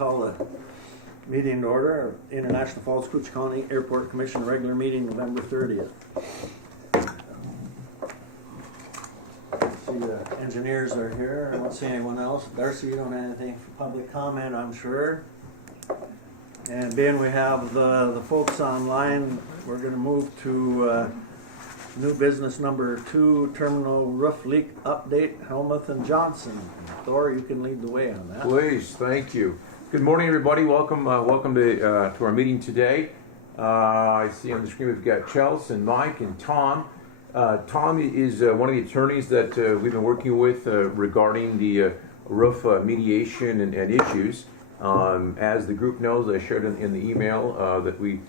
call the meeting to order. International Falls Koochiching County Airport Commission regular meeting November 30th. See the engineers are here. I don't see anyone else. Darcy, you don't have anything for public comment, I'm sure. And being we have the folks online, we're going to move to new business number 2, terminal roof leak update, Helmuth and Johnson. Thor, you can lead the way on that. Please, thank you. Good morning, everybody. Welcome to our meeting today. I see on the screen we've got Chelsea and Mike and Tom. Tom is one of the attorneys that we've been working with regarding the roof mediation and issues. As the group knows, I shared in the email that we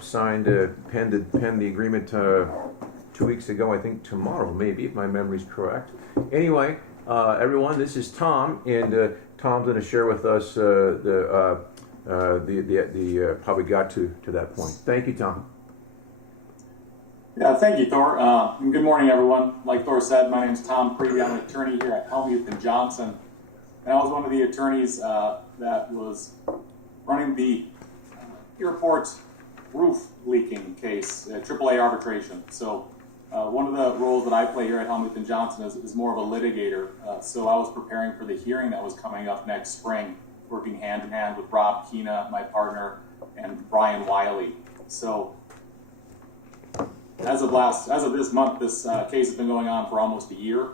signed, penned the agreement 2 weeks ago, I think tomorrow, maybe, if my memory's correct. Anyway, everyone, this is Tom, and Tom's going to share with us how we got to that point. Thank you, Tom. Yeah, thank you, Thor. And good morning, everyone. Like Thor said, my name is Tom Preeby. I'm an attorney here at Helmuth and Johnson, and I was one of the attorneys that was running the airport roof leaking case, AAA arbitration. So one of the roles that I play here at Helmuth and Johnson is more of a litigator. So I was preparing for the hearing that was coming up next spring, working hand in hand with Rob Keena, my partner, and Brian Wiley. So as of this month, this case has been going on for almost a year.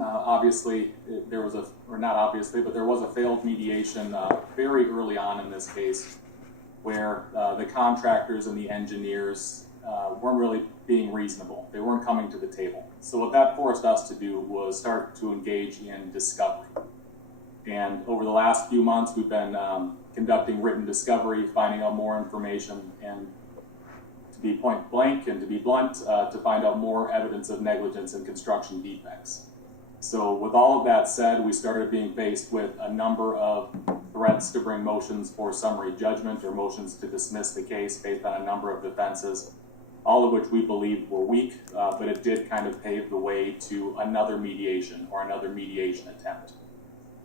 Obviously, there was a failed mediation very early on in this case, where the contractors and the engineers weren't really being reasonable. They weren't coming to the table. So what that forced us to do was start to engage in discovery. And over the last few months, we've been conducting written discovery, finding out more information, and to be point blank and to be blunt, to find out more evidence of negligence and construction defects. So with all of that said, we started being faced with a number of threats to bring motions for summary judgment or motions to dismiss the case based on a number of defenses, all of which we believed were weak, but it did kind of pave the way to another mediation or another mediation attempt.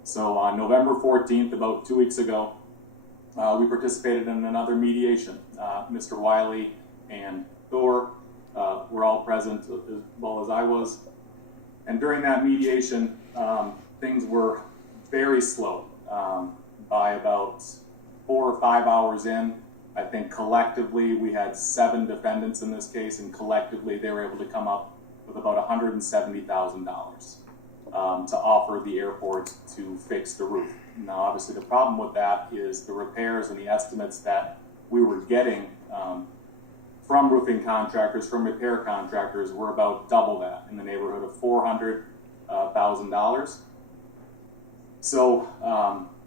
So on November 14th, about 2 weeks ago, we participated in another mediation. Mr. Wiley and Thor were all present as well as I was. And during that mediation, things were very slow. By about 4 or 5 hours in, I think collectively we had 7 defendants in this case, and collectively they were able to come up with about $170,000 to offer the airport to fix the roof. Now, obviously, the problem with that is the repairs and the estimates that we were getting from roofing contractors, from repair contractors, were about double that, in the neighborhood of $400,000. So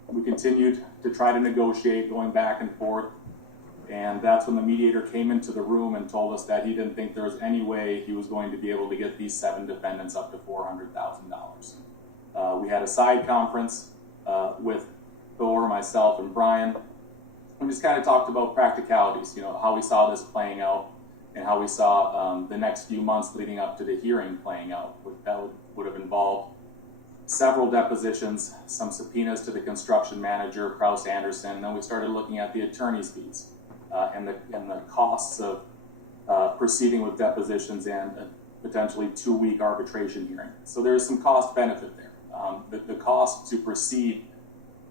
we continued to try to negotiate, going back and forth, and that's when the mediator came into the room and told us that he didn't think there was any way he was going to be able to get these 7 defendants up to $400,000. We had a side conference with Thor, myself, and Brian. We just kind of talked about practicalities, how we saw this playing out and how we saw the next few months leading up to the hearing playing out. That would have involved several depositions, some subpoenas to the construction manager, Kraus Anderson. Then we started looking at the attorney's fees and the costs of proceeding with depositions and a potentially 2-week arbitration hearing. So there's some cost benefit there. The cost to proceed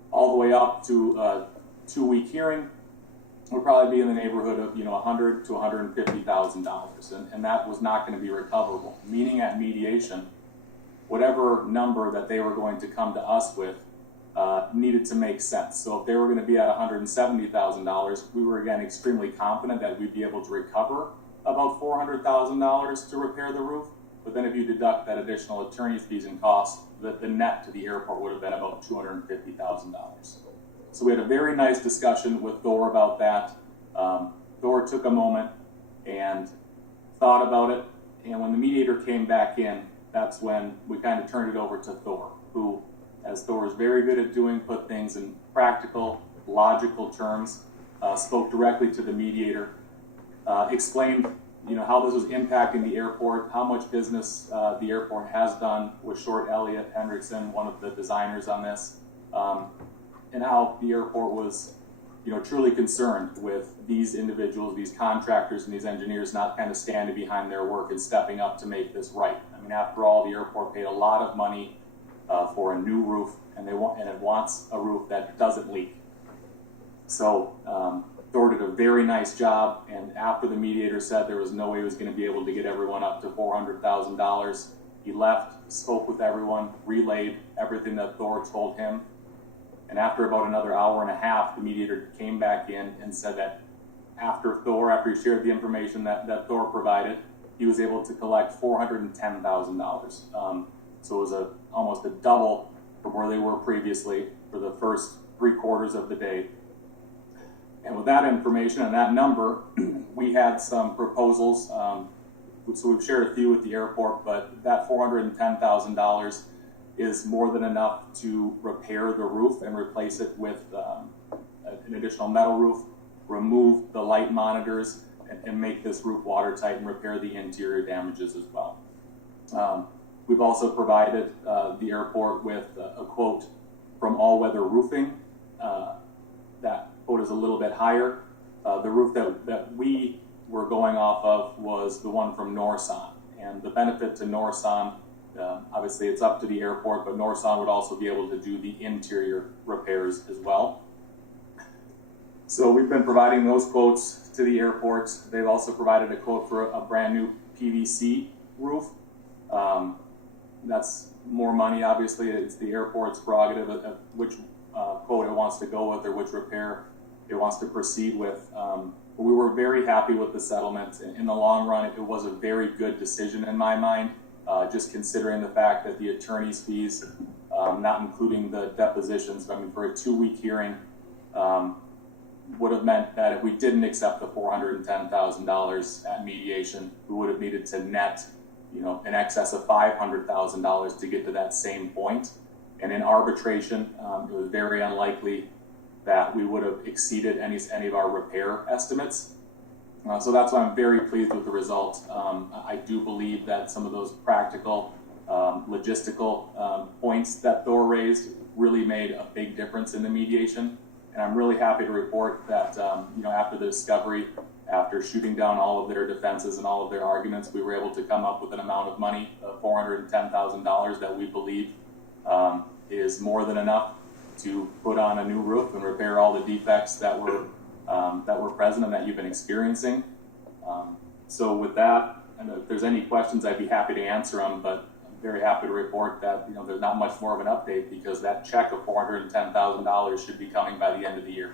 all the way up to a 2-week hearing would probably be in the neighborhood of $100,000 to $150,000, and that was not going to be recoverable. Meaning at mediation, whatever number that they were going to come to us with needed to make sense. So if they were going to be at $170,000, we were again extremely confident that we'd be able to recover about $400,000 to repair the roof. But then if you deduct that additional attorney's fees and costs, the net to the airport would have been about $250,000. So we had a very nice discussion with Thor about that. Thor took a moment and thought about it, and when the mediator came back in, that's when we kind of turned it over to Thor, who, as Thor is very good at doing, put things in practical, logical terms, spoke directly to the mediator, explained how this was impacting the airport, how much business the airport has done with Short Elliott Hendrickson, one of the designers on this, and how the airport was, truly concerned with these individuals, these contractors and these engineers not kind of standing behind their work and stepping up to make this right. I mean, after all, the airport paid a lot of money for a new roof, and it wants a roof that doesn't leak. So Thor did a very nice job, and after the mediator said there was no way he was going to be able to get everyone up to $400,000, he left, spoke with everyone, relayed everything that Thor told him. And after about another hour and a half, the mediator came back in and said that after he shared the information that Thor provided, he was able to collect $410,000. So it was almost a double from where they were previously for the first 3/4 of the day. And with that information and that number, we had some proposals. So we've shared a few with the airport, but that $410,000 is more than enough to repair the roof and replace it with an additional metal roof, remove the light monitors, and make this roof watertight and repair the interior damages as well. We've also provided the airport with a quote from All Weather Roofing. That quote is a little bit higher. The roof that we were going off of was the one from Norsan. And the benefit to Norsan, obviously it's up to the airport, but Norsan would also be able to do the interior repairs as well. So we've been providing those quotes to the airports. They've also provided a quote for a brand new PVC roof. That's more money, obviously. It's the airport's prerogative of which quote it wants to go with or which repair it wants to proceed with. We were very happy with the settlement. In the long run, it was a very good decision in my mind, just considering the fact that the attorney's fees, not including the depositions, I mean, for a 2-week hearing, would have meant that if we didn't accept the $410,000 at mediation, we would have needed to net, in excess of $500,000 to get to that same point. And in arbitration, it was very unlikely that we would have exceeded any of our repair estimates. So that's why I'm very pleased with the result. I do believe that some of those practical, logistical points that Thor raised really made a big difference in the mediation. And I'm really happy to report that, after the discovery, after shooting down all of their defenses and all of their arguments, we were able to come up with an amount of money, $410,000, that we believe is more than enough to put on a new roof and repair all the defects that were present and that you've been experiencing. So with that, and if there's any questions, I'd be happy to answer them, but I'm very happy to report that there's not much more of an update because that check of $410,000 should be coming by the end of the year.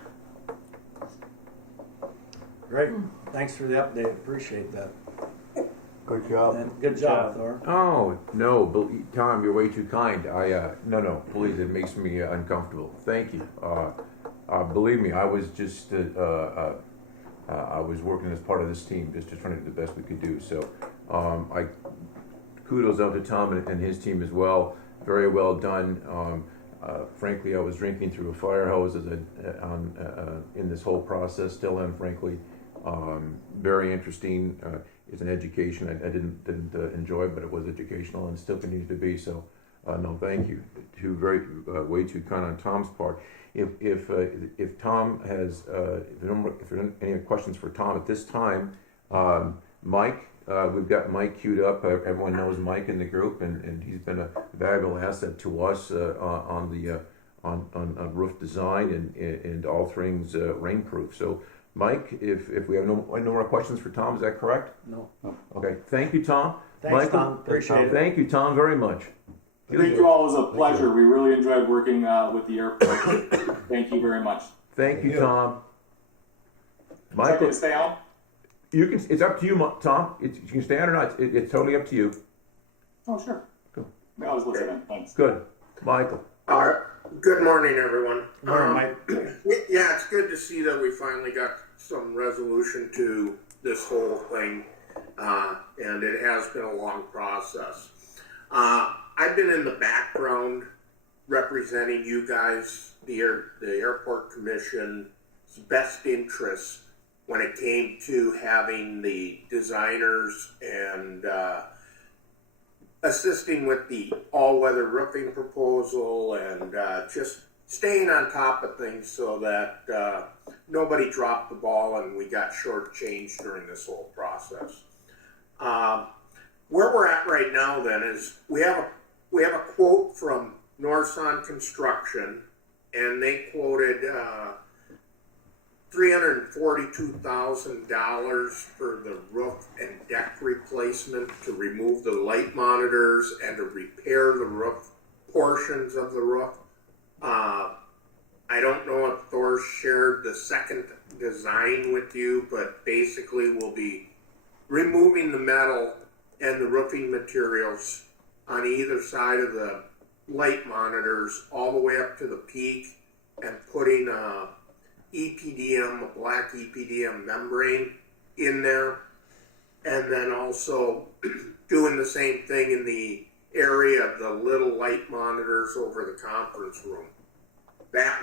Great. Thanks for the update. Appreciate that. Good job. And good job, Thor. Oh, no, Tom, you're way too kind. No, please, it makes me uncomfortable. Thank you. Believe me, I was just, I was working as part of this team, just trying to do the best we could do. So, kudos out to Tom and his team as well. Very well done. Frankly, I was drinking through a fire hose in this whole process, still am, frankly. Very interesting. It's an education I didn't enjoy, but it was educational and still continues to be. So, no, thank you. Way too kind on Tom's part. If Tom has, if there's any questions for Tom at this time, Mike, we've got Mike queued up. Everyone knows Mike in the group, and he's been a valuable asset to us on roof design and all things rainproof. So, Mike, if we have no more questions for Tom, is that correct? No. Okay. Thank you, Tom. Thanks, Michael, Tom. Appreciate it. Thank you, Tom, very much. Thank you all. It was a pleasure. We really enjoyed working with the airport. Thank you very much. Thank you, Tom. Michael, to stay on? You can. It's up to you, Tom. You can stay on or not. It's totally up to you. Oh, sure. Cool. I was listening. Thanks. Good, Michael. Good morning, everyone. Morning, Mike. Yeah, it's good to see that we finally got some resolution to this whole thing, and it has been a long process. I've been in the background representing you guys, the Airport Commission's best interests when it came to having the designers and assisting with the all-weather roofing proposal and just staying on top of things so that nobody dropped the ball and we got shortchanged during this whole process. Where we're at right now then is we have a quote from Norson Construction, and they quoted $342,000 for the roof and deck replacement to remove the light monitors and to repair the roof portions of the roof. I don't know if Thor shared the second design with you, but basically we'll be removing the metal and the roofing materials on either side of the light monitors all the way up to the peak and putting a black EPDM membrane in there, and then also doing the same thing in the area of the little light monitors over the conference room. That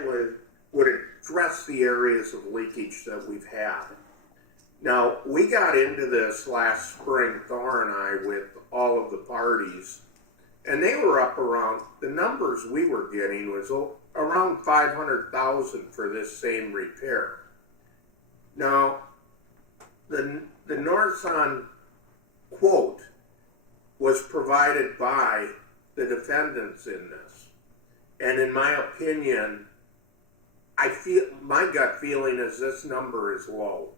would address the areas of leakage that we've had. Now, we got into this last spring, Thor and I, with all of the parties, and they were up around, the numbers we were getting was around $500,000 for this same repair. Now, the Norson quote was provided by the defendants in this. And in my opinion, my gut feeling is this number is low.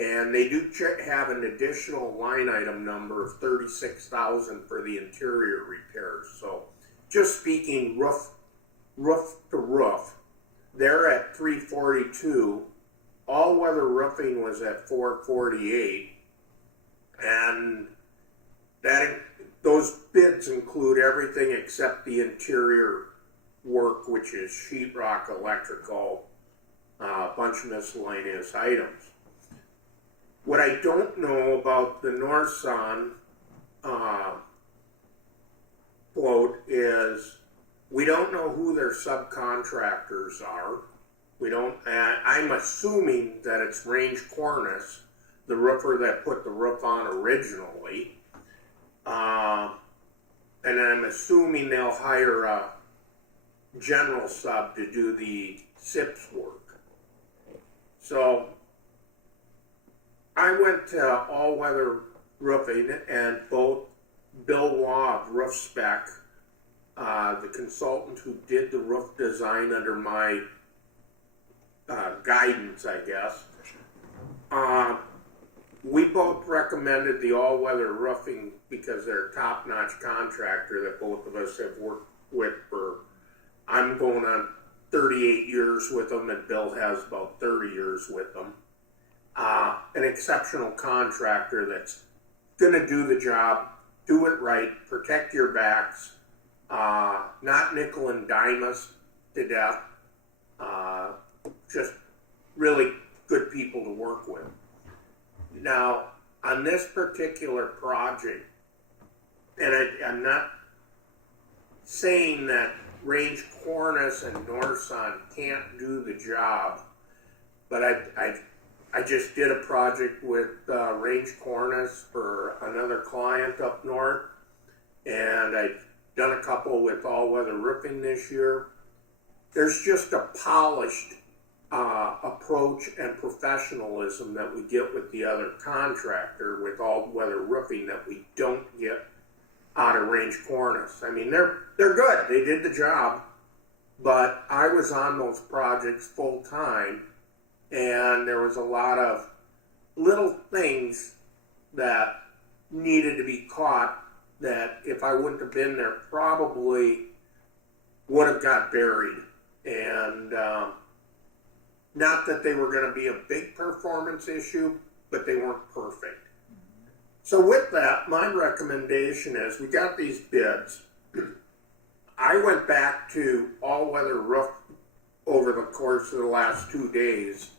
And they do have an additional line item number of $36,000 for the interior repairs. So just speaking roof to roof, they're at $342. All weather roofing was at $448. And those bids include everything except the interior work, which is sheetrock, electrical, a bunch of miscellaneous items. What I don't know about the Norson quote is we don't know who their subcontractors are. I'm assuming that it's Range Cornice, the roofer that put the roof on originally. And I'm assuming they'll hire a general sub to do the SIPS work. So I went to All Weather Roofing, and both Bill Waugh of Roof Spec, the consultant who did the roof design under my guidance, I guess, we both recommended the All Weather Roofing because they're a top-notch contractor that both of us have worked with for, I'm going on 38 years with them, and Bill has about 30 years with them. An exceptional contractor that's going to do the job, do it right, protect your backs, not nickel and dime us to death. Just really good people to work with. Now, on this particular project, and I'm not saying that Range Cornice and Norson can't do the job, but I just did a project with Range Cornice for another client up north, and I've done a couple with All Weather Roofing this year. There's just a polished approach and professionalism that we get with the other contractor with All Weather Roofing that we don't get out of Range Cornice. I mean, they're good. They did the job, but I was on those projects full time, and there was a lot of little things that needed to be caught that if I wouldn't have been there probably would have got buried. And not that they were going to be a big performance issue, but they weren't perfect. So with that, my recommendation is we got these bids. I went back to All Weather Roof over the course of the last 2 days,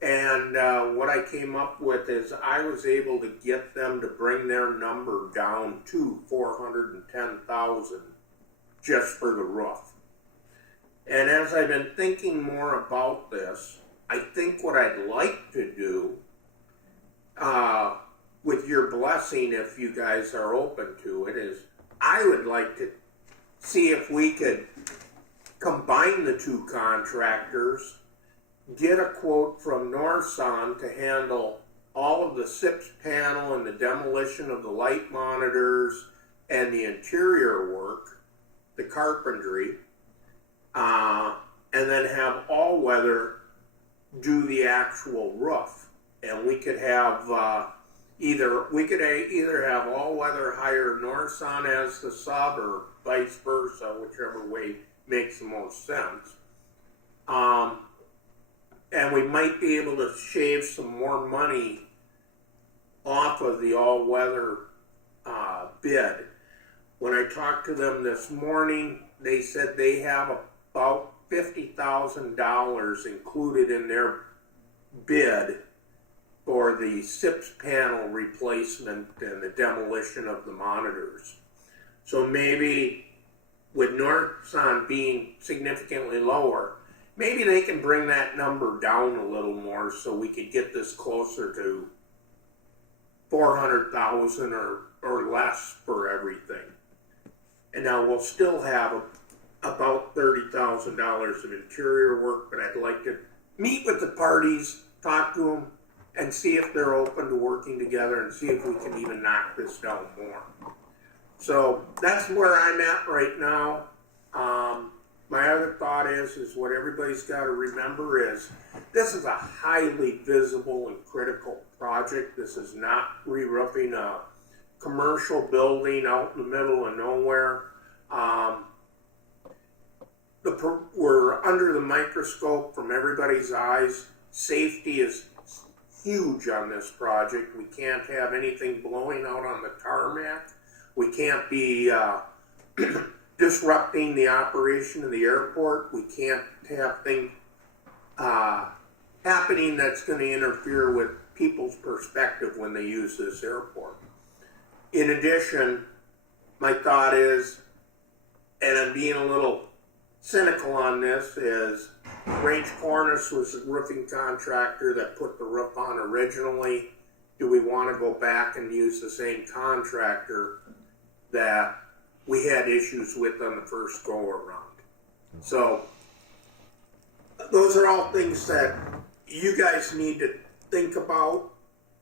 and what I came up with is I was able to get them to bring their number down to $410,000 just for the roof. And as I've been thinking more about this, I think what I'd like to do, with your blessing, if you guys are open to it, is I would like to see if we could combine the two contractors, get a quote from Norson to handle all of the SIPS panel and the demolition of the light monitors and the interior work, the carpentry, and then have All Weather do the actual roof. And we could have either have All Weather hire Norson as the sub, or vice versa, whichever way makes the most sense. And we might be able to shave some more money off of the All Weather bid. When I talked to them this morning, they said they have about $50,000 included in their bid for the SIPS panel replacement and the demolition of the monitors. So maybe with Norson being significantly lower, maybe they can bring that number down a little more so we could get this closer to $400,000 or less for everything. And now we'll still have about $30,000 of interior work, but I'd like to meet with the parties, talk to them, and see if they're open to working together and see if we can even knock this down more. So that's where I'm at right now. My other thought is what everybody's got to remember is this is a highly visible and critical project. This is not re-roofing a commercial building out in the middle of nowhere. We're under the microscope from everybody's eyes. Safety is huge on this project. We can't have anything blowing out on the tarmac. We can't be disrupting the operation of the airport. We can't have things happening that's going to interfere with people's perspective when they use this airport. In addition, my thought is, and I'm being a little cynical on this, is Range Cornice was the roofing contractor that put the roof on originally. Do we want to go back and use the same contractor that we had issues with on the first go around? So those are all things that you guys need to think about,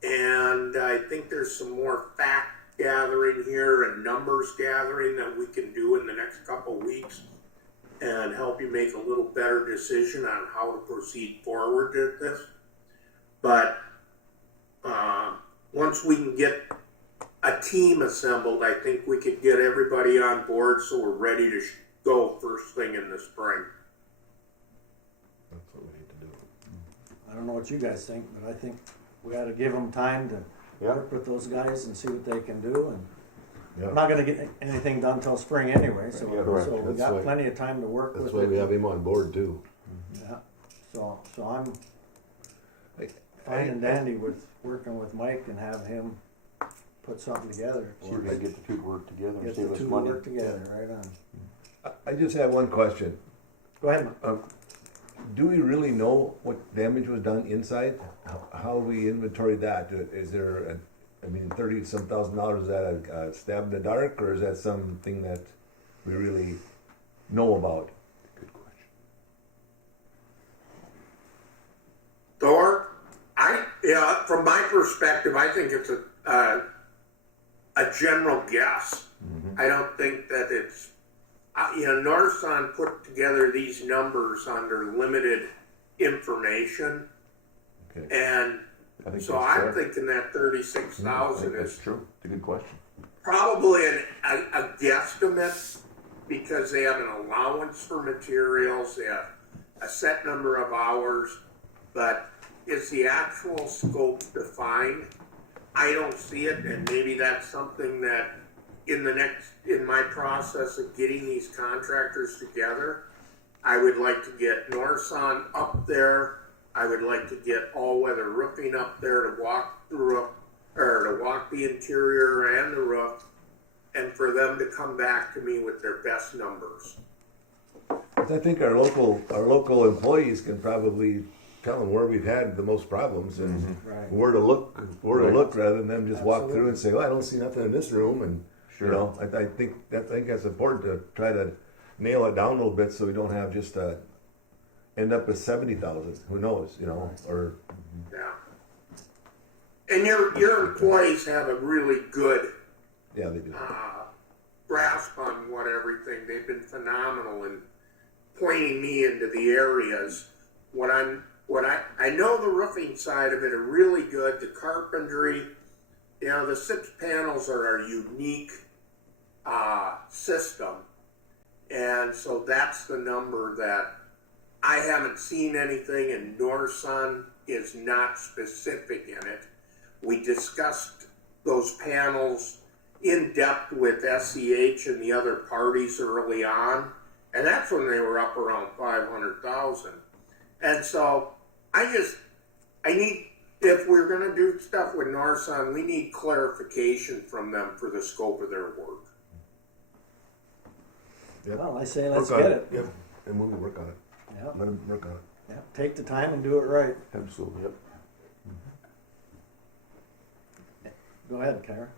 and I think there's some more fact gathering here and numbers gathering that we can do in the next couple weeks and help you make a little better decision on how to proceed forward with this. But once we can get a team assembled, I think we could get everybody on board so we're ready to go first thing in the spring. That's what we need to do. I don't know what you guys think, but I think we ought to give them time to work with those guys and see what they can do. And we're not going to get anything done till spring anyway, so, Correct. so we That's got why- plenty of time to work with That's it. why we have him on board too. Yeah, so I'm fine and dandy with working with Mike and have him put something together. See if they get the two to work together and Get save the us two to money. work together, right on. I just have one question. Go ahead, Mike. Do we really know what damage was done inside? How we inventory that? Is there, $30-some thousand, is that a stab in the dark, or is that something that we really know about? Good question. Thor, from my perspective, I think it's a general guess. Mm-hmm. I don't think that it's, Norson put together these numbers under limited information, Okay. and I think so that's I'm fair. thinking that 36,000 That's is true. It's a good question. probably a guesstimate, because they have an allowance for materials, they have a set number of hours, but is the actual scope defined? I don't see it, and maybe that's something that in my process of getting these contractors together, I would like to get Norson up there. I would like to get All Weather Roofing up there to walk the roof, or to walk the interior and the roof, and for them to come back to me with their best numbers. I think our local employees can probably tell them where we've had the most problems and Right. where to look rather than them just walk through and say, "Well, I don't see nothing in this room." And Sure. I think that's important to try to nail it down a little bit so we don't have just end up with 70,000. Who knows, you know, or Yeah. And your employees have a really good yeah, they do. grasp on what everything. They've been phenomenal in pointing me into the areas. I know the roofing side of it are really good. The carpentry, you know, the 6 panels are a unique system, and so that's the number that I haven't seen anything, and Norsun is not specific in it. We discussed those panels in depth with SEH and the other parties early on, and that's when they were up around 500,000. And so I need, if we're going to do stuff with Norsun, we need clarification from them for the scope of their work. Yep. Well, I say let's Work on get it. Yep. And we'll work on it. Yeah. Let them work on it. Yeah. Take the time and do it right. Absolutely. Yep. Go ahead, Kara.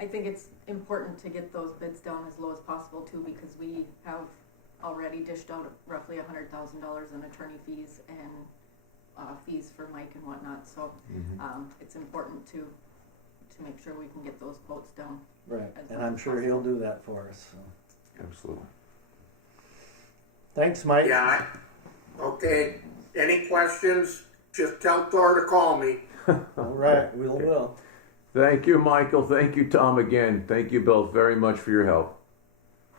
I think it's important to get those bids down as low as possible too, because we have already dished out roughly $100,000 in attorney fees and fees for Mike and whatnot. So it's important to make sure we can get those quotes down. Right. As And much I'm as sure he'll do that for us. So. Absolutely. Thanks, Mike. Yeah, okay. Any questions? Just tell Thor to call me. All right, we will. Thank you, Michael. Thank you, Tom, again. Thank you both very much for your help.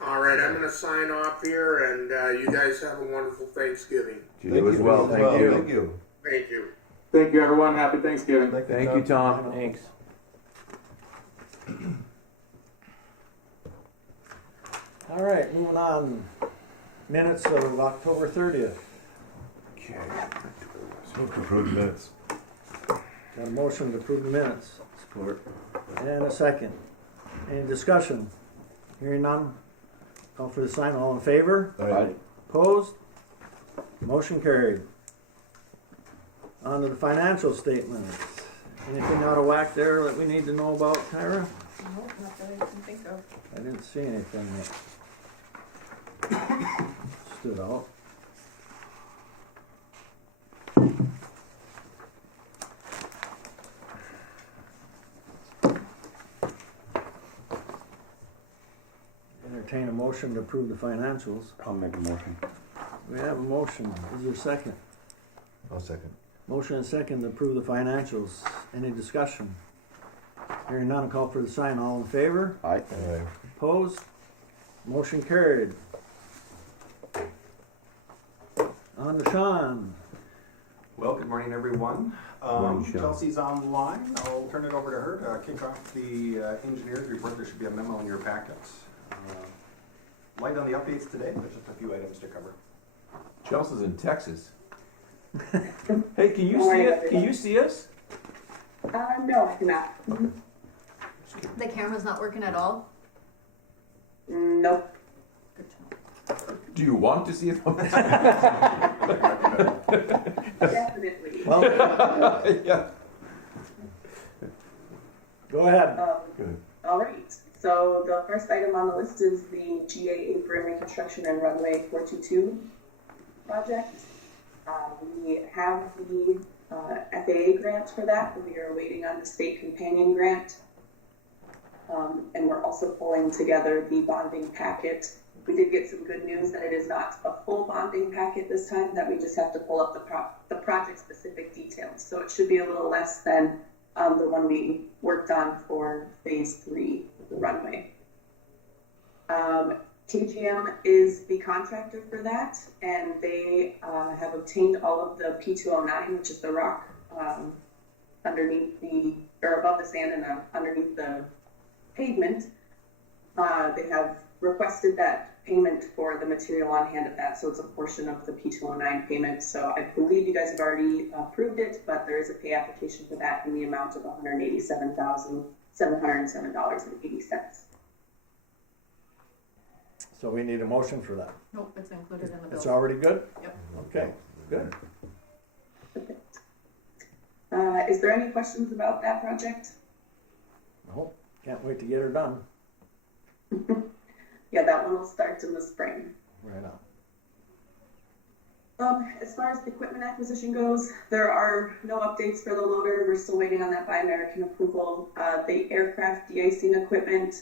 All right, I'm going to sign off here, and you guys have a wonderful Thanksgiving. You as well. Thank you. Thank you. Thank you. Thank you, everyone. Happy Thanksgiving. Thank you, Tom. Thanks. All right, moving on. Minutes of October 30th. Okay. Move to approve the minutes. Got a motion to approve the minutes. Support. And a second. Any discussion? Hearing none. Call for the sign. All in favor? Aye. Opposed? Motion carried. On to the financial statements. Anything out of whack there that we need to know about, Kyra? Nope, not that I can think of. I didn't see anything that stood out. Entertain a motion to approve the financials. I'll make a motion. We have a motion. Is there a second? I'll second. Motion and second to approve the financials. Any discussion? Hearing none, call for the sign. All in favor? Aye. Aye. Opposed? Motion carried. On to Sean. Well, good morning, everyone. Morning, Sean. Chelsea's online. I'll turn it over to her to kick off the engineer's report. There should be a memo in your packets. Light on the updates today, but just a few items to cover. Chelsea's in Texas. Hey, can you see it? Can you see us? No, I cannot. The camera's not working at all? Nope. Good job. Do you want to see it? Definitely. Well, Yeah. go ahead. Good. All right. So the first item on the list is the GA apron reconstruction and runway 422 project. We have the FAA grant for that. We are waiting on the state companion grant. And we're also pulling together the bonding packet. We did get some good news that it is not a full bonding packet this time, that we just have to pull up the project-specific details. So it should be a little less than the one we worked on for phase 3 of the runway. KGM is the contractor for that, and they have obtained all of the P209, which is the rock underneath or above the sand and underneath the pavement. They have requested that payment for the material on hand of that, so it's a portion of the P209 payment. So I believe you guys have already approved it, but there is a pay application for that in the amount of $187,707.80. So we need a motion for that. Nope, it's included in the bill. It's already good? Yep. Okay, good. Is there any questions about that project? No, can't wait to get her done. yeah, that one will start in the spring. Right on. As far as the equipment acquisition goes, there are no updates for the loader. We're still waiting on that Buy American approval. The aircraft de-icing equipment,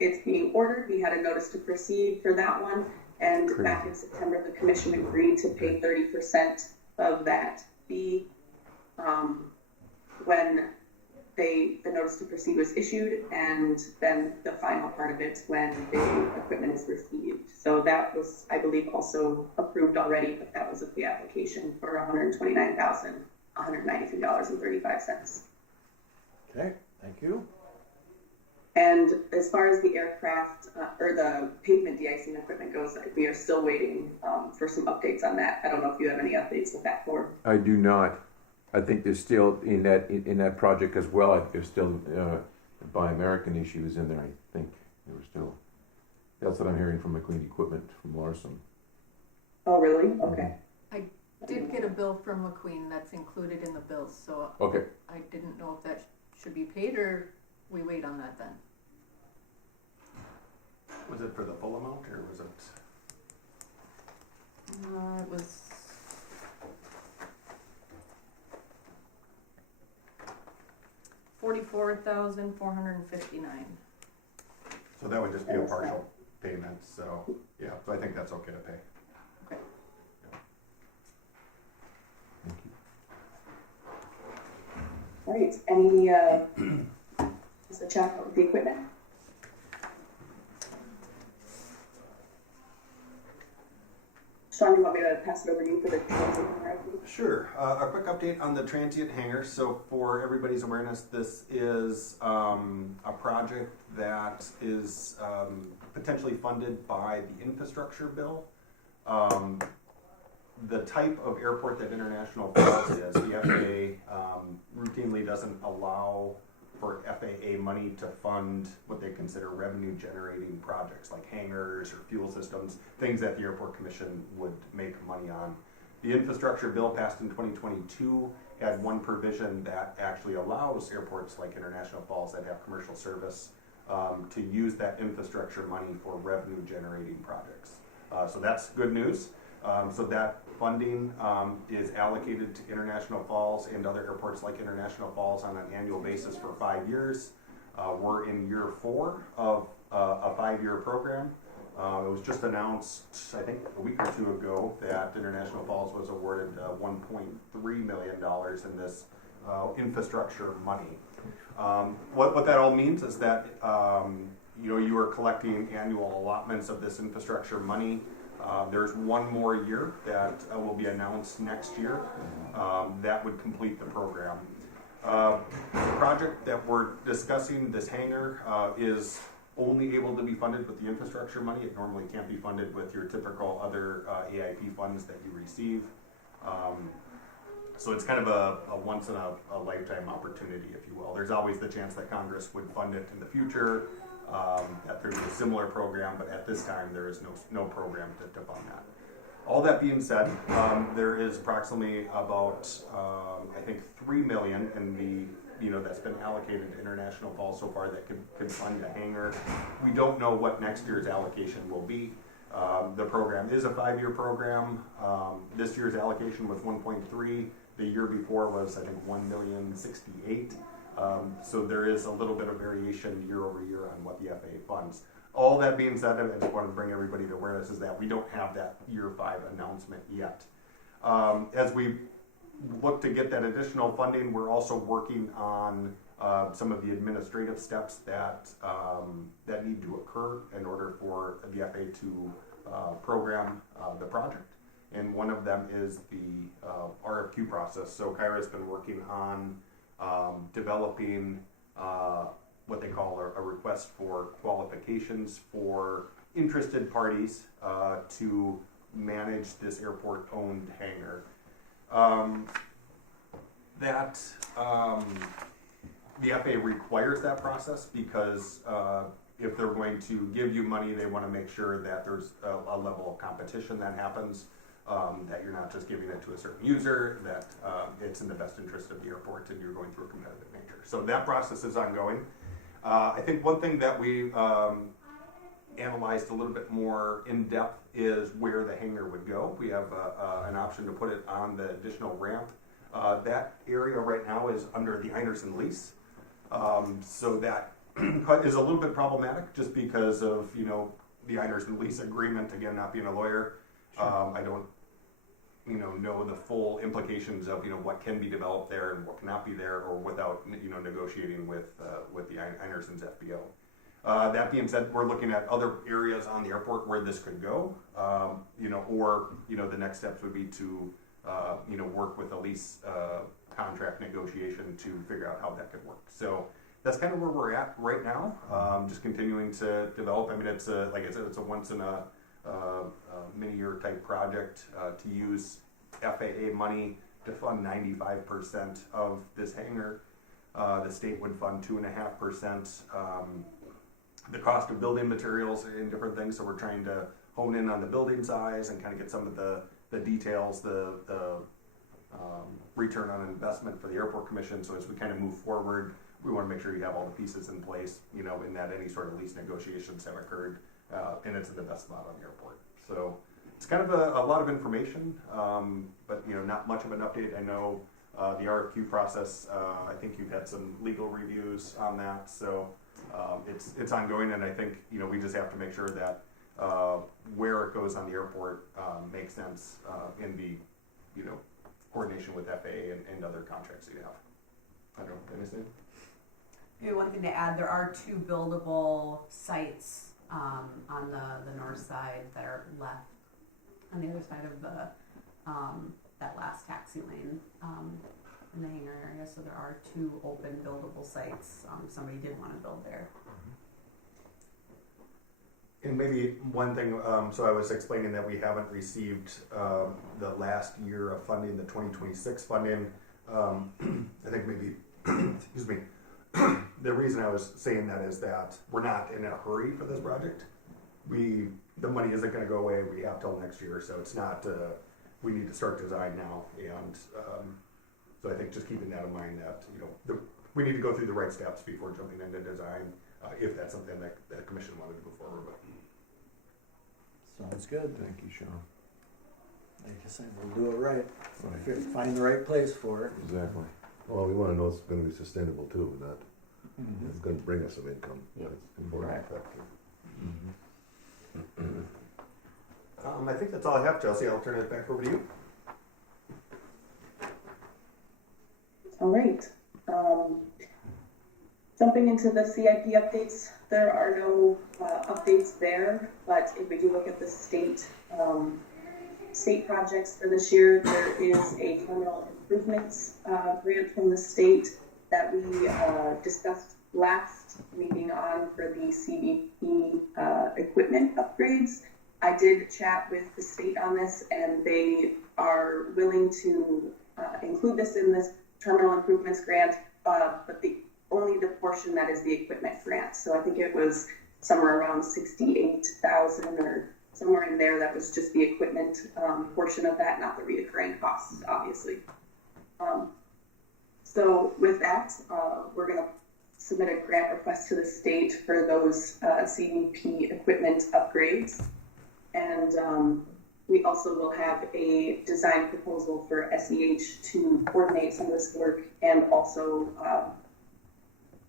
it's being ordered. We had a notice to proceed for that one. And back in September, the commission agreed to pay 30% of that fee when the notice to proceed was issued, and then the final part of it when the equipment is received. So that was, I believe, also approved already, but that was the application for $129,193.35. Okay, thank you. And as far as the aircraft or the pavement de-icing equipment goes, we are still waiting for some updates on that. I don't know if you have any updates with that board. I do not. I think there's still in that project as well. I think there's still Buy American issues in there. I think there were still. That's what I'm hearing from McLean Equipment from Larson. Oh, really? Okay. I did get a bill from McQueen that's included in the bills, so Okay. I didn't know if that should be paid or we wait on that then. Was it for the full amount, or was it? It was $44,459. So that would just be a partial payment, so, yeah, so I think that's okay to pay. Okay. All right. Any just a chat with the equipment? Sean, you want me to pass it over to you for the transient hangar? Sure. A quick update on the transient hangar. So for everybody's awareness, this is a project that is potentially funded by the infrastructure bill. The type of airport that International Falls is, the FAA routinely doesn't allow for FAA money to fund what they consider revenue generating projects like hangars or fuel systems, things that the Airport Commission would make money on. The infrastructure bill passed in 2022 had one provision that actually allows airports like International Falls that have commercial service to use that infrastructure money for revenue generating projects. So that's good news. So that funding is allocated to International Falls and other airports like International Falls on an annual basis for 5 years. We're in year 4 of a 5-year program. It was just announced, I think, a week or two ago that International Falls was awarded $1.3 million in this infrastructure money. What that all means is that you are collecting annual allotments of this infrastructure money. There's one more year that will be announced next year that would complete the program. The project that we're discussing, this hangar, is only able to be funded with the infrastructure money. It normally can't be funded with your typical other AIP funds that you receive. So it's kind of a once in a lifetime opportunity, if you will. There's always the chance that Congress would fund it in the future, that there's a similar program, but at this time there is no program to fund that. All that being said, there is approximately about I think $3 million in the that's been allocated to International Falls so far that could fund a hangar. We don't know what next year's allocation will be. The program is a 5-year program. This year's allocation was 1.3. The year before was, I think, 1,068,000. So there is a little bit of variation year over year on what the FAA funds. All that being said, I just want to bring everybody to awareness is that we don't have that year 5 announcement yet. As we look to get that additional funding, we're also working on some of the administrative steps that need to occur in order for the FAA to program the project. And one of them is the RFQ process. So Kyra's been working on developing what they call a request for qualifications for interested parties to manage this airport-owned hangar. The FAA requires that process because if they're going to give you money, they want to make sure that there's a level of competition that happens, that you're not just giving it to a certain user, that it's in the best interest of the airport and you're going through a competitive nature. So that process is ongoing. I think one thing that we analyzed a little bit more in depth is where the hangar would go. We have an option to put it on the additional ramp. That area right now is under the Einerson lease. So that is a little bit problematic just because of, the Einerson lease agreement, again, not being a lawyer. I don't, know the full implications of, what can be developed there and what cannot be there, or without, negotiating with the Einerson's FBO. That being said, we're looking at other areas on the airport where this could go, or, the next steps would be to, work with a lease contract negotiation to figure out how that could work. So that's kind of where we're at right now. Just continuing to develop. I mean, it's like I said, it's a once in a many year type project to use FAA money to fund 95% of this hangar. The state would fund 2.5%. The cost of building materials and different things. So we're trying to hone in on the building size and kind of get some of the details, the return on investment for the airport commission. So as we kind of move forward, we want to make sure you have all the pieces in place, in that any sort of lease negotiations have occurred, and it's in the best spot on the airport. So it's kind of a lot of information, but not much of an update. I know the RFQ process. I think you've had some legal reviews on that, so it's ongoing, and I think we just have to make sure that where it goes on the airport makes sense in the coordination with FAA and other contracts that you have. I don't know, anything? Maybe one thing to add, there are 2 buildable sites on the north side that are left on the other side of the that last taxi lane in the hangar area. So there are 2 open buildable sites. Somebody did want to build there. And maybe one thing, so I was explaining that we haven't received the last year of funding, the 2026 funding. I think maybe, excuse me, the reason I was saying that is that we're not in a hurry for this project. The money isn't going to go away. We have till next year, so it's not, we need to start design now. And so I think just keeping that in mind that, we need to go through the right steps before jumping into design, if that's something that the commission wanted to move forward with. Sounds good. Thank you, Sean. Like I said, we'll do it right. Right. Find the right place for it. Exactly. Well, we want to know it's going to be sustainable too, not it's going to bring us some income. Yep. That's an important Right. factor. I think that's all I have, Chelsea. I'll turn it back over to you. All right. Jumping into the CIP updates, there are no updates there, but if we do look at the state projects for this year, there is a terminal improvements grant from the state that we discussed last meeting on for the CBP equipment upgrades. I did chat with the state on this, and they are willing to include this in this terminal improvements grant, but only the portion that is the equipment grant. So I think it was somewhere around 68,000 or somewhere in there. That was just the equipment portion of that, not the reoccurring costs, obviously. So with that, we're going to submit a grant request to the state for those CBP equipment upgrades. And we also will have a design proposal for SEH to coordinate some of this work and also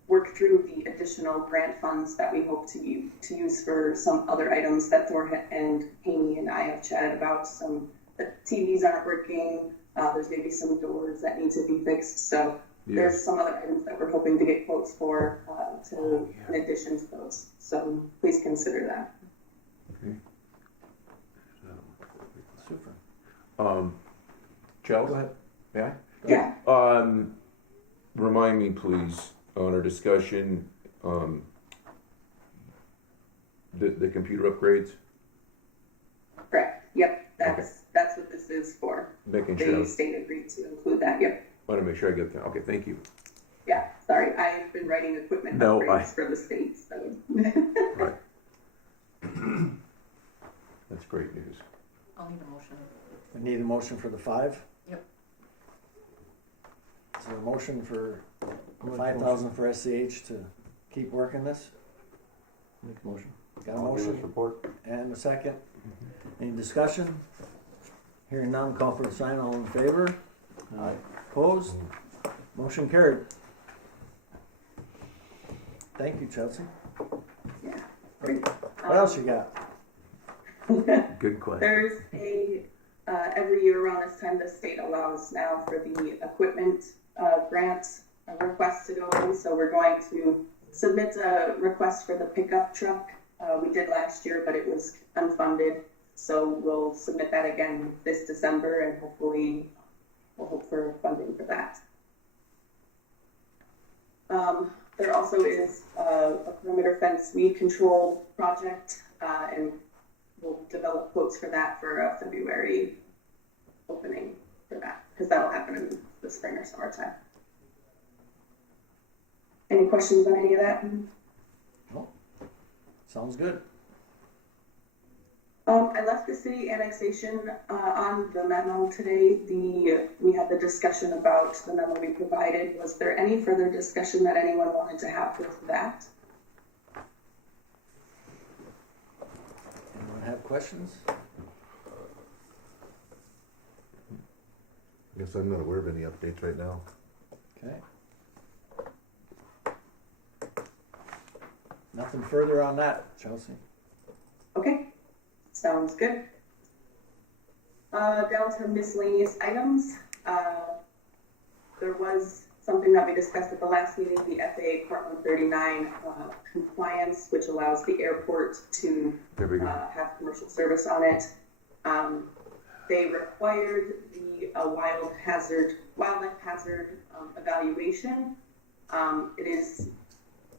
work through the additional grant funds that we hope to use for some other items that Thor and Haney and I have chatted about. The TVs aren't working. There's maybe some doors that need to be fixed. So there's some other items that we're hoping to get quotes for in addition to those. So please consider that. Okay. Super. Chelsea? Go ahead. Yeah? Yeah. Remind me, please, on our discussion, the computer upgrades? Correct. Yep. That's what this is for. Making The sure. state agreed to include that. Yep. Want to make sure I get that. Okay, thank you. Yeah. Sorry, I've been writing equipment upgrades for the state. So. Right. That's great news. I'll need a motion. We need a motion for the 5? Yep. Is there a motion for 5,000 for SCH to keep working this? Make a motion. Got a I'll give this motion report. and a second. Any discussion? Hearing none, call for the sign. All in favor? Aye. Opposed? Motion carried. Thank you, Chelsea. Yeah, great. What else you got? Good question. There's every year around this time, the state allows now for the equipment grant request to go in. So we're going to submit a request for the pickup truck. We did last year, but it was unfunded. So we'll submit that again this December, and hopefully we'll hope for funding for that. There also is a perimeter fence weed control project, and we'll develop quotes for that for a February opening for that, because that'll happen in the spring or summertime. Any questions on any of that? No. Sounds good. I left the city annexation on the memo today. We had the discussion about the memo we provided. Was there any further discussion that anyone wanted to have with that? Anyone have questions? Guess I'm not aware of any updates right now. Okay. Nothing further on that, Chelsea. Okay, sounds good. Down to miscellaneous items. There was something that we discussed at the last meeting, the FAA Part 139 compliance, which allows the airport to There we go. have commercial service on it. They required the wildlife hazard evaluation.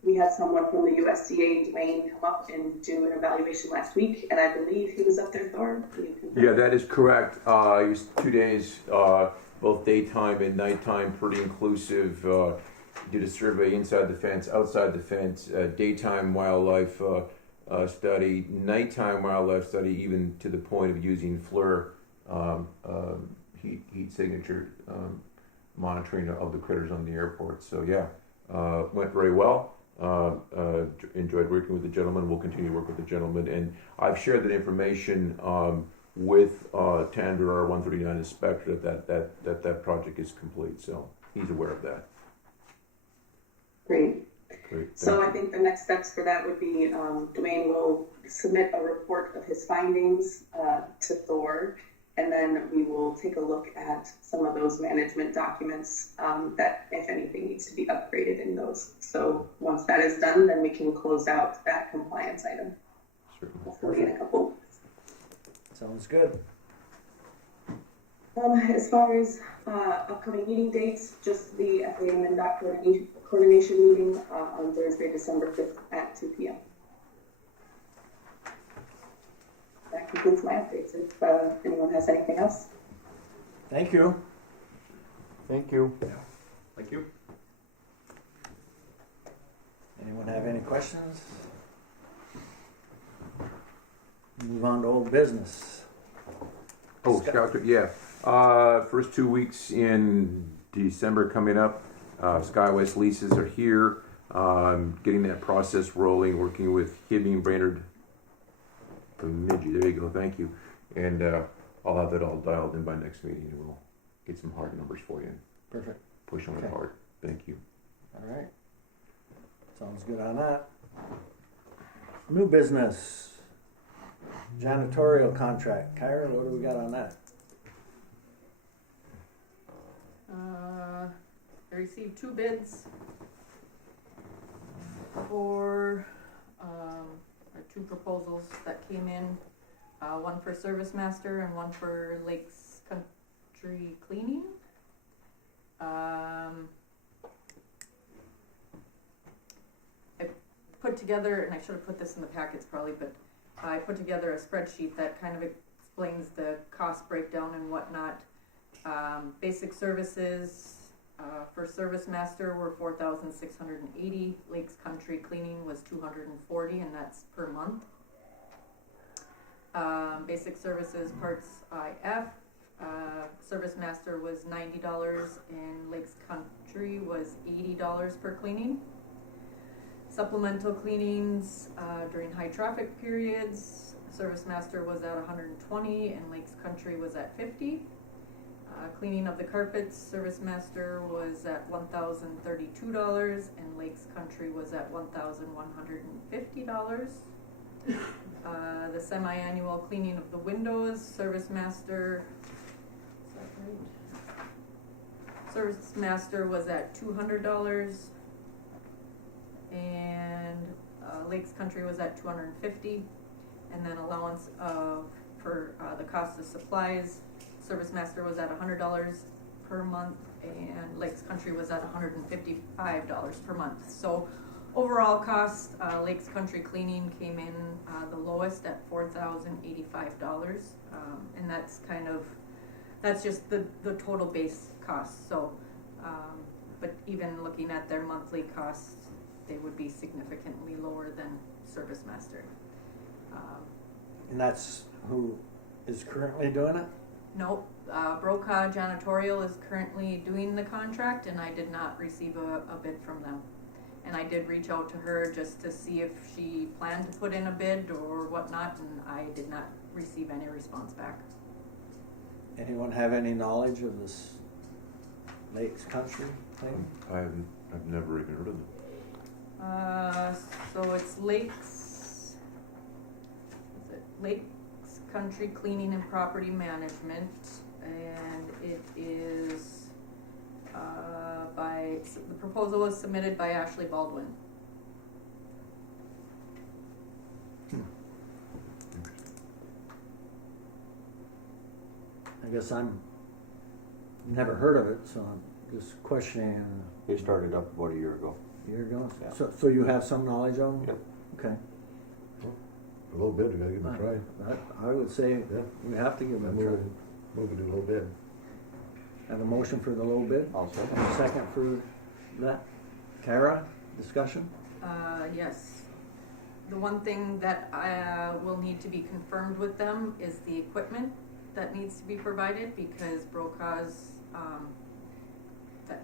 We had someone from the USDA, Dwayne, come up and do an evaluation last week, and I believe he was up there, Thor. Can you confirm? Yeah, that is correct. It was 2 days, both daytime and nighttime, pretty inclusive. Did a survey inside the fence, outside the fence, daytime wildlife study, nighttime wildlife study, even to the point of using FLIR heat signature monitoring of the critters on the airport. So yeah, went very well. Enjoyed working with the gentleman. We'll continue to work with the gentleman, and I've shared that information with Tander, our 139 inspector, that project is complete. So he's aware of that. Great. Great. So I think the next steps for that would be Dwayne will submit a report of his findings to Thor, and then we will take a look at some of those management documents that, if anything, needs to be upgraded in those. So once that is done, then we can close out that compliance item, Certainly. hopefully in a couple. Sounds good. As far as upcoming meeting dates, just the FAA and MNDOT coordination meeting on Thursday, December 5th at 2 p.m. That concludes my updates. If anyone has anything else. Thank you. Thank you. Thank you. Anyone have any questions? Move on to old business. Oh, Scout, yeah. First 2 weeks in December coming up. SkyWest leases are here. Getting that process rolling, working with Hibbing, Brainerd, Bemidji. There you go. Thank you. And I'll have it all dialed in by next meeting, and we'll get some hard numbers for you and Perfect. push on it Okay. hard. Thank you. All right. Sounds good on that. New business. Janitorial contract. Kyra, what do we got on that? I received 2 bids for, or 2 proposals that came in, one for Service Master and one for Lakes Country Cleaning. I put together, and I should have put this in the packets probably, but I put together a spreadsheet that kind of explains the cost breakdown and whatnot. Basic services for Service Master were $4,680. Lakes Country Cleaning was $240, and that's per month. Basic services parts IF, Service Master was $90, and Lakes Country was $80 per cleaning. Supplemental cleanings during high traffic periods, Service Master was at 120 and Lakes Country was at 50. Cleaning of the carpets, Service Master was at $1,032 and Lakes Country was at $1,150. The semi-annual cleaning of the windows, Service Master, is that right? Service Master was at $200 and Lakes Country was at $250, and then allowance for the cost of supplies, Service Master was at $100 per month and Lakes Country was at $155 per month. So overall cost, Lakes Country cleaning came in the lowest at $4,085, and that's just the total base cost. So, but even looking at their monthly costs, they would be significantly lower than Service Master. And that's who is currently doing it? Nope, Brokaw Janitorial is currently doing the contract, and I did not receive a bid from them. And I did reach out to her just to see if she planned to put in a bid or whatnot, and I did not receive any response back. Anyone have any knowledge of this Lakes Country thing? I've never even heard of them. So it's Lakes Country Cleaning and Property Management, and it is the proposal was submitted by Ashley Baldwin. I guess I'm never heard of it, so I'm just questioning. They started up about a year ago. A year ago? Yeah. So you have some knowledge of them? Yep. Okay. A little bit, we gotta give it a try. I would say Yeah. we have to give I it a move, try. move to do a little bit. Have a motion for the low bid? I'll say. And a second for that. Kara, discussion? Yes. The one thing that will need to be confirmed with them is the equipment that needs to be provided, because Brokaw's,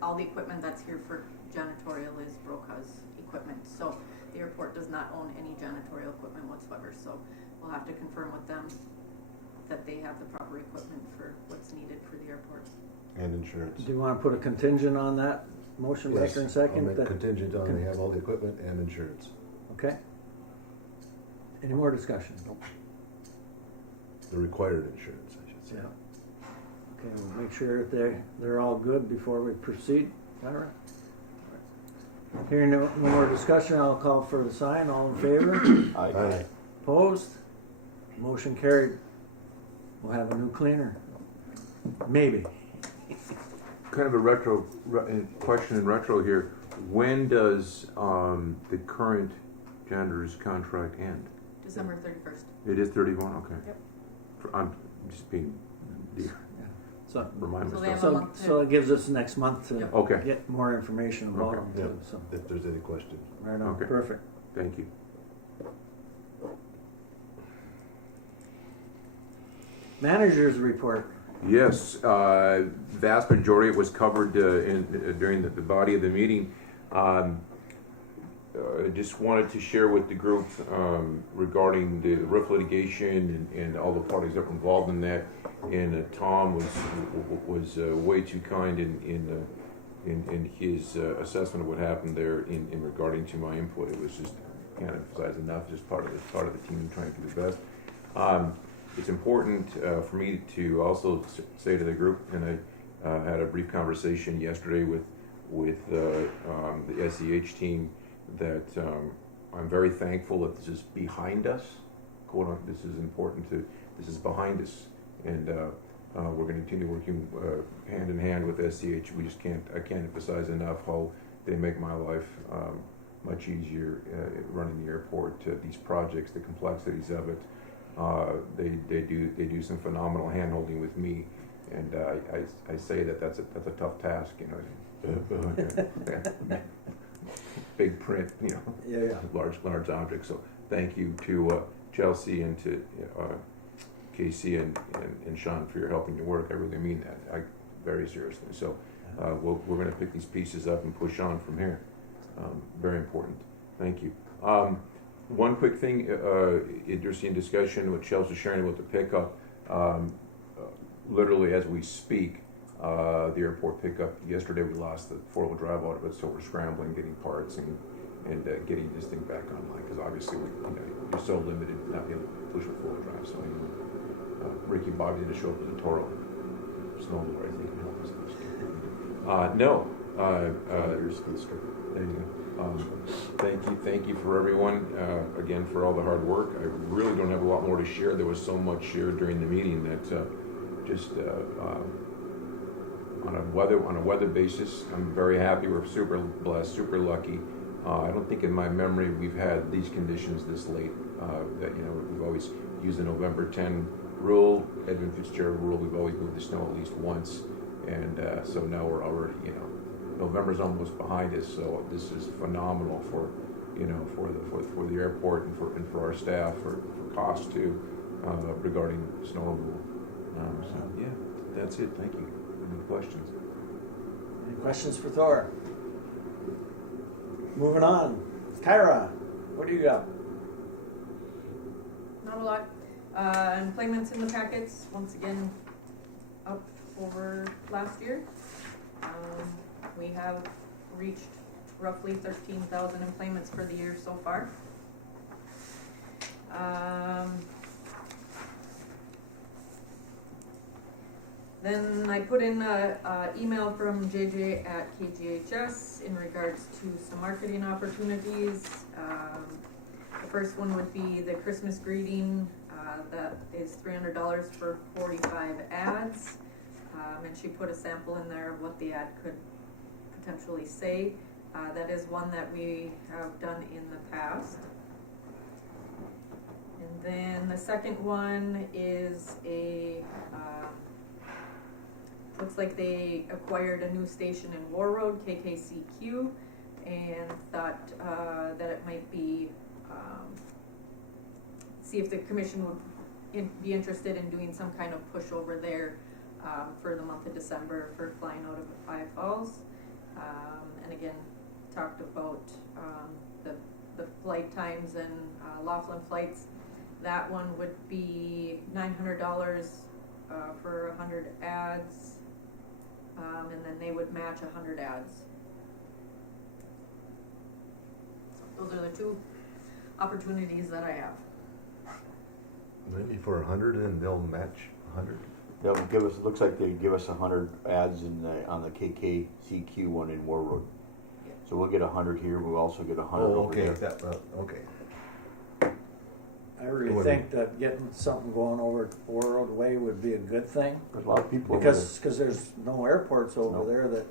all the equipment that's here for janitorial is Brokaw's equipment. So the airport does not own any janitorial equipment whatsoever, so we'll have to confirm with them that they have the proper equipment for what's needed for the airport. And insurance. Do you want to put a contingent on that motion, maker and second? I'll make That- contingent on they have all the equipment and insurance. Okay. Any more discussion? The required insurance, I should say. Yeah. Okay, we'll make sure that they're all good before we proceed. Kara? Hearing no more discussion, I'll call for the sign. All in favor? Aye. Opposed? Motion carried. We'll have a new cleaner. Maybe. Kind of a question in retro here. When does the current janitor's contract end? December 31st. It is 31. Okay. Yep. I'm just being So, remind So they myself. have a month so it gives us next month to Yep. Okay. get more information about Okay. them Yeah, too. So, if there's any questions. right on. Okay. Perfect. Thank you. Managers report. Yes, vast majority of it was covered during the body of the meeting. Just wanted to share with the group regarding the roof litigation and all the parties that were involved in that. And Tom was way too kind in his assessment of what happened there in regarding to my input. It was just, can't emphasize enough, just part of the team trying to do the best. It's important for me to also say to the group, and I had a brief conversation yesterday with the SEH team, that I'm very thankful that this is behind us. Quote unquote, this is behind us, and we're going to continue working hand in hand with SEH. I can't emphasize enough how they make my life much easier running the airport. These projects, the complexities of it. They do some phenomenal hand-holding with me, and I say that's a tough task, you know. Big print, you know. Yeah. Large objects. So thank you to Chelsea and to Casey and Sean for your helping to work. I really mean that. Very seriously. So we're going to pick these pieces up and push on from here. Very important. Thank you. One quick thing, interesting discussion what Chelsea was sharing about the pickup. Literally as we speak, the airport pickup, yesterday we lost the four-wheel drive out of it, so we're scrambling, getting parts and getting this thing back online, because obviously you're so limited not being able to push with four-wheel drive. So Ricky and Bobby did a show up with the Toro snowblower, I think, can help us. No. There you go. Thank you for everyone, again, for all the hard work. I really don't have a lot more to share. There was so much shared during the meeting that just on a weather basis, I'm very happy. We're super blessed, super lucky. I don't think in my memory we've had these conditions this late. That we've always used the November 10 rule, Edwin Fitzgerald rule. We've always moved the snow at least once, and so now we're already November's almost behind us. So this is phenomenal for for the airport and for our staff for cost too regarding snow removal. So yeah, that's it. Thank you. Any questions? Any questions for Thor? Moving on. Kyra, what do you got? Not a lot. Employments in the packets, once again, up over last year. We have reached roughly 13,000 employments for the year so far. Then I put in an email from JJ at KGHS in regards to some marketing opportunities. The first one would be the Christmas greeting. That is $300 for 45 ads. And she put a sample in there of what the ad could potentially say. That is one that we have done in the past. And then the second one is looks like they acquired a new station in War Road, KKCQ, and thought that it might be, see if the commission would be interested in doing some kind of push over there for the month of December for flying out of Five Falls. And again, talked about the flight times and Laughlin flights. That one would be $900 for 100 ads. And then they would match 100 ads. Those are the two opportunities that I have. Maybe for 100 and they'll match 100. They'll give us. Looks like they give us 100 ads on the KKCQ one in War Road. Yeah. So we'll get 100 here. We'll also get 100 over okay. there. Okay. I really think that getting something going over War Road Way would be a good thing. There's a lot of people Because there's no airports over there that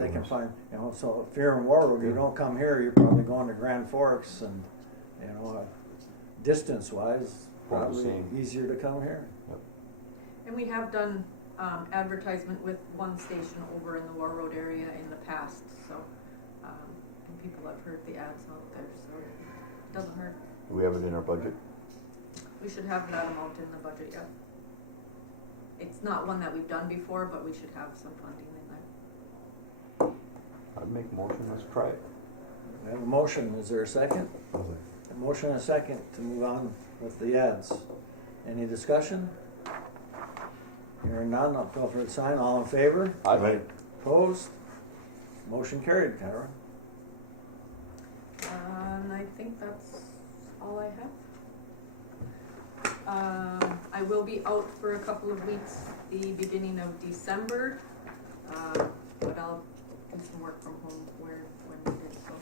they can find. So if you're in War Road, you don't come here, you're probably going to Grand Forks, and distance-wise, probably easier to come here. Yep. And we have done advertisement with one station over in the War Road area in the past, so and people have heard the ads out there, so it doesn't hurt. Do we have it in our budget? We should have that amount in the budget, yeah. It's not one that we've done before, but we should have some funding in there. I'd make a motion. Let's try it. We have a motion. Is there a second? A motion and a second to move on with the ads. Any discussion? Hearing none, I'll call for the sign. All in favor? Aye. Opposed? Motion carried, Kyra. And I think that's all I have. I will be out for a couple of weeks, the beginning of December, but I'll do some work from home when needed. So.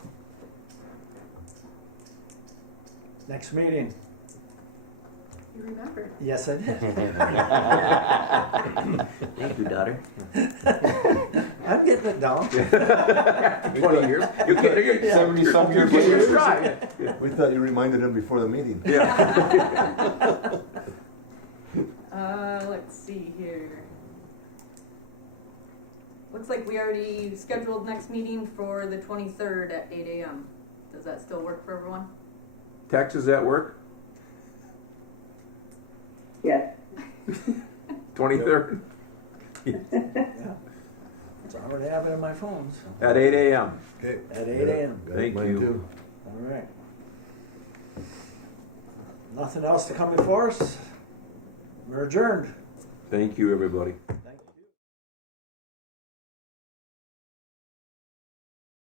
Next meeting. You remember? Yes, I did. Thank you, daughter. I'm getting it down. 20 years. You get 70-some years you later. try. We thought you reminded him before the meeting. Yeah. Let's see here. Looks like we already scheduled next meeting for the 23rd at 8 a.m. Does that still work for everyone? Taxes at work? Yes. 23rd Yeah. I already have it in my phone. So. at 8 a.m. Okay. Thank you. All right. Nothing else to come before us? We're adjourned. Thank you, everybody. Thank